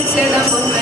Instagram